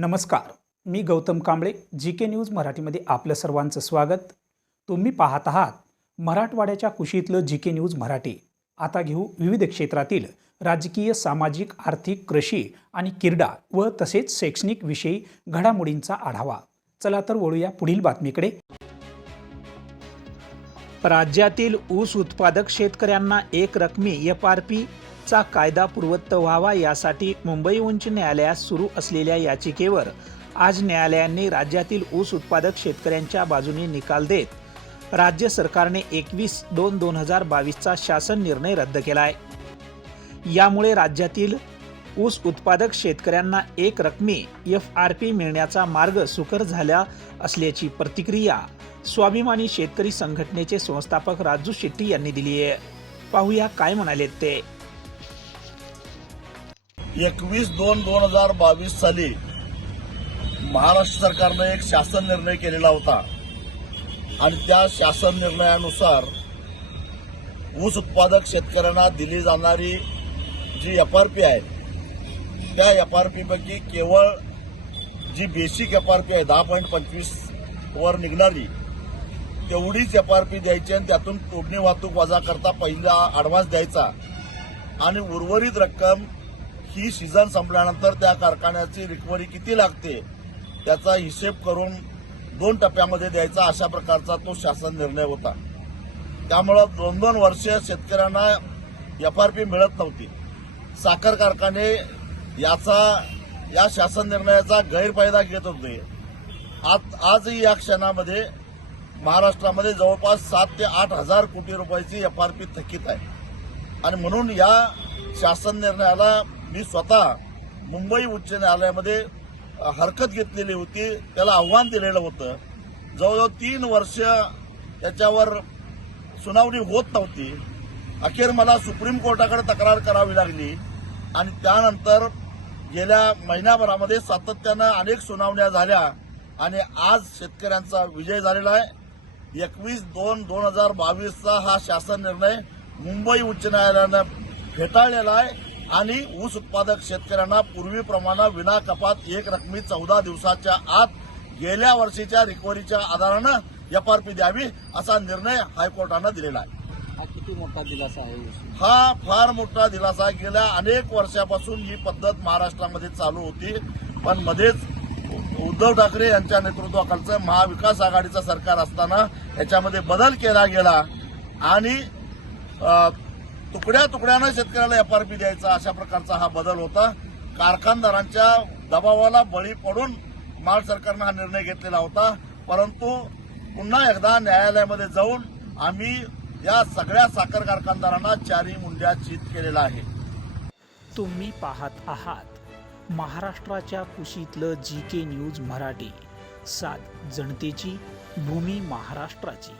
नमस्कार. मी Gautam Kamble G K news मराठीमध्ये आपलं सर्वांचं स्वागत. तुम्ही पाहत आहात मराठवाड्याच्या कुशीतलं जी के न्यूज मराठी. आता घेऊ विविध क्षेत्रातील राजकीय सामाजिक आर्थिक कृषी आणि क्रीडा व तसेच शैक्षणिक विषयी घडामोडींचा आढावा. चला तर वळूया पुढील बातमीकडे. राज्यातील ऊस उत्पादक शेतकऱ्यांना एक रकमी एफ आर पी चा कायदा पूर्वत्त व्हावा यासाठी मुंबई उच्च न्यायालयात सुरू असलेल्या याचिकेवर आज न्यायालयाने राज्यातील ऊस उत्पादक शेतकऱ्यांच्या बाजूने निकाल देत राज्य सरकारने एकवीस दोन दोन हजार बावीसचा शासन निर्णय रद्द केलाय. यामुळे राज्यातील ऊस उत्पादक शेतकऱ्यांना एक रकमी एफ आर पी मिळण्याचा मार्ग सुकर झाला असल्याची प्रतिक्रिया स्वाभिमानी शेतकरी संघटनेचे संस्थापक राजू शेट्टी यांनी दिली आहे पाहूया काय म्हणालेत ते. एकवीस दोन दोन हजार बावीस साली महाराष्ट्र सरकारनं एक शासन निर्णय केलेला होता. आणि त्या शासन निर्णयानुसार ऊस उत्पादक शेतकऱ्यांना दिली जाणारी जी एफ आर पी आहे त्या एफ आर पीपैकी केवळ जी बेसिक एफ आर पी आहे दहा पॉईंट पंचवीस वर निघणारी तेवढीच एफ आर पी द्यायची आणि त्यातून तोडणी वाहतूक वजा करता पहिला ॲडव्हान्स द्यायचा. आणि उर्वरित रक्कम ही सीझन संपल्यानंतर त्या कारखान्याची रिकव्हरी किती लागते त्याचा हिशेब करून दोन टप्प्यामध्ये द्यायचा अशा प्रकारचा तो शासन निर्णय होता. त्यामुळं दोन दोन वर्ष शेतकऱ्यांना एफ आर पी मिळत नव्हती. साखर कारखाने याचा या शासन निर्णयाचा गैरफायदा घेत होते. आज आजही या क्षणामध्ये महाराष्ट्रामध्ये जवळपास सात ते आठ हजार कोटी रुपयाची एफ आर पी थकीत आहे. आणि म्हणून या शासन निर्णयाला मी स्वतः मुंबई उच्च न्यायालयामध्ये हरकत घेतलेली होती त्याला आव्हान दिलेलं होतं. जवळजवळ तीन वर्ष त्याच्यावर सुनावणी होत नव्हती. अखेर मला सुप्रीम कोर्टाकडे तक्रार करावी लागली आणि त्यानंतर गेल्या महिन्याभरामध्ये सातत्यानं अनेक सुनावण्या झाल्या आणि आज शेतकऱ्यांचा विजय झालेला आहे. एकवीस दोन दोन हजार बावीसचा हा शासन निर्णय मुंबई उच्च न्यायालयानं फेटाळलेला आहे. आणि ऊस उत्पादक शेतकऱ्यांना पूर्वीप्रमाणे विना कपात एक रकमी चौदा दिवसाच्या आत गेल्या वर्षीच्या रिकव्हरीच्या आधारानं एफ आर पी द्यावी असा निर्णय हायकोर्टानं दिलेला आहे. हा किती मोठा दिलासा आहे हा फार मोठा दिलासा आहे. गेल्या अनेक वर्षापासून ही पद्धत महाराष्ट्रामध्ये चालू होती. पण मध्येच उद्धव ठाकरे यांच्या नेतृत्वाखालचं महाविकास आघाडीचं सरकार असताना याच्यामध्ये बदल केला गेला. आणि तुकड्या तुकड्यानं शेतकऱ्याला एफ आर पी द्यायचा अशा प्रकारचा हा बदल होता. कारखानदारांच्या दबावाला बळी पडून माल सरकारनं हा निर्णय घेतलेला होता. परंतु पुन्हा एकदा न्यायालयामध्ये जाऊन आम्ही या सगळ्या साखर कारखानदारांना चारी मुंड्या चित केलेला आहे. तुम्ही पाहत आहात महाराष्ट्राच्या कुशीतलं जी के न्यूज मराठी. सात जनतेची भूमी महाराष्ट्राची.